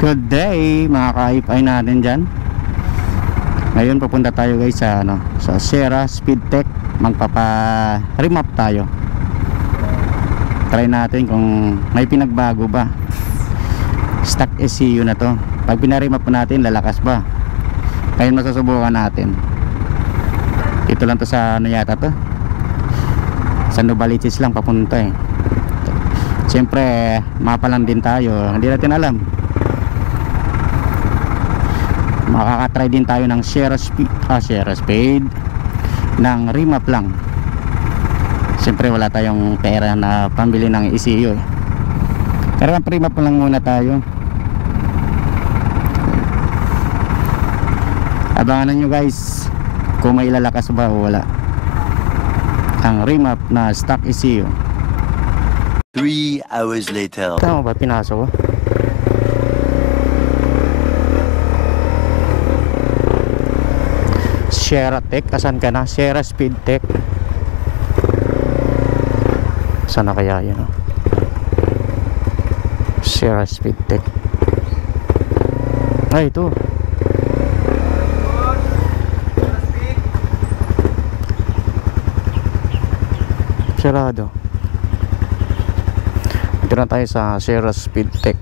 Good day mga ka-IFI natin dyan. Ngayon pupunta tayo guys sa, sa Sierra Speedtech. Magpapa-remap tayo. Try natin kung may pinagbago ba. Stock ECU na to. Pag pinaremap natin, lalakas ba? Ngayon masusubukan natin. Ito lang to sa yata to, sa Novaliches lang papunta eh. Siyempre mapa lang din tayo, hindi natin alam. Makakatry din tayo ng Sierra Speed ng remap lang. Siyempre wala tayong pera na pambili ng ECU eh. Pero remap lang muna tayo. Abangan nyo guys kung may lalakas ba o wala ang remap na stock ECU. 3 hours later. Tama ba pinasok ko? Sierra Tech, asan ka na? Sierra Speed Tech. Sana kaya yun? Sierra Speed Tech. Ay, ito. Sarado. Dito na tayo sa Sierra Speed Tech.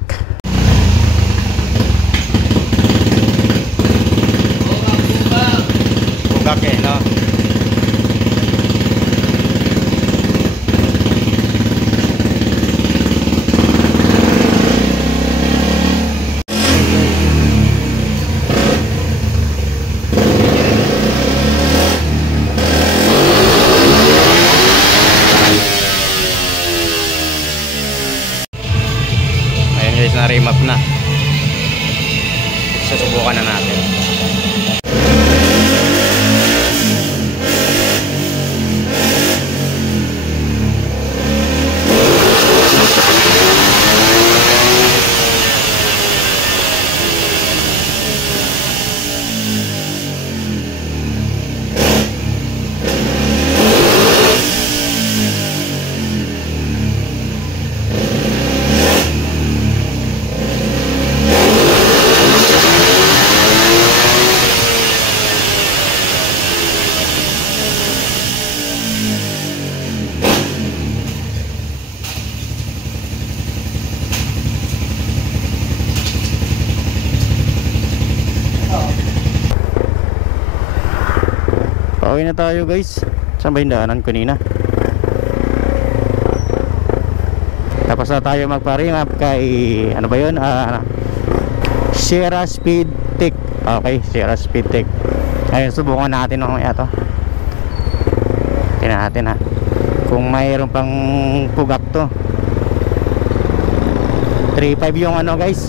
Bugak eh, no? Na-remap na. Susubukan na natin. Pauwi na tayo guys. Saan ba yung daanan kanina? Tapos na tayo magpa-remap kay ano ba yun? Sierra Speed Tech. Okay, Sierra Speed Tech. Ayun, subukan natin mamaya to. Tingnan natin ha kung mayroon pang pugak to. 3.5 yung ano guys,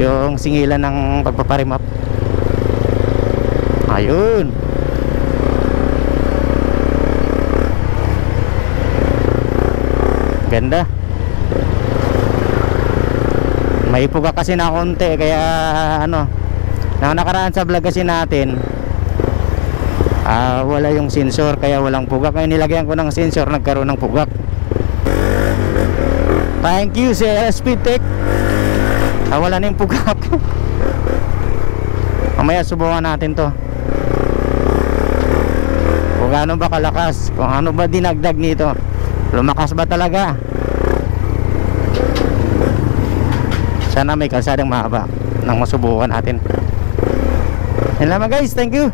yung singilan ng pagpaparimap. Ayun, ganda. May pugak kasi na konti, kaya ano, nakaraan sa vlog kasi natin wala yung sensor, kaya walang pugak. Ngayon nilagyan ko ng sensor, nagkaroon ng pugak. Thank you sa Speedtech. Wala na yung pugak. Mamaya subukan natin to kung ano ba kalakas, kung ano ba dinagdag nito, lumakas ba talaga. Sana may kalsadang mahaba nang masubukan natin. Yan lamang guys, thank you.